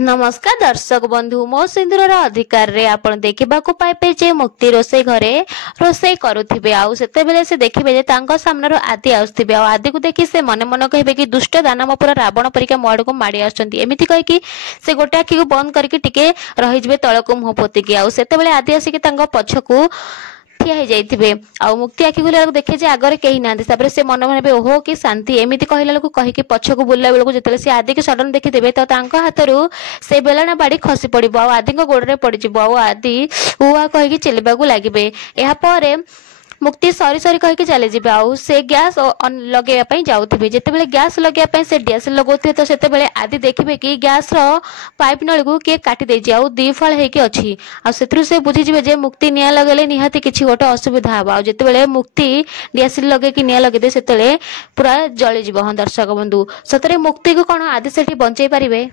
नमस्कार दर्शक बंधु मो सिंदूर अधिकार रे आपण देखा पाइबे जे मुक्ति रोसे घरे रोसे करुथिबे आउ सेते बेले से देखिबे जे तांको सामने आदि आउथिबे आ आदि को देखि से मन मन कहबे कि दुष्ट दानव पूरा रावण परिका मोड़ को माड़ी आछंती एमिति कहि कि से गोटे आखि को बंद करके टिके रहि जबे तळको मुह पोति कि आउ सेते बेले आदि आसी कि तांको पछकू ठिया हो जाइथिबे आ मुक्ति आखि खुले देखे जे आगरे केही नांदी तापर से मन भाबे ओहो कि शांति एमिति कहला लोक कहि कि पछकू बुल्ला बेलको जेतले से आदि के सडन देखि देबे त तांको हाथरू से बेलना बाड़ी खसी पड़िबो आ आदि को गोडरे पड़ि जिवो आ आदि उहा कहि कि चलिबाकू लागिबे एहा परे मुक्ति सरी सरी कहि कि चले जिबे आउ से गैस लगेया पई जाउथिबे जेते बेले गैस लगेया पई से डीएस लगोथिबे तो सेते बेले आदि देखिबे कि गैस रो पाइप नळ को के काटी दे जे आउ दी फळ हे कि अछि आ सेत्रु से बुझि जिबे जे मुक्ति निया लगले निहाती किछि गोटे असुविधा हबा आ जेते बेले मुक्ति डीएस लगे कि निया लगे दे सेतेले पूरा जळि जिवो। हां दर्शक बंधु सतरे मुक्ति को कोन आदि सेठी बंचै परिबे।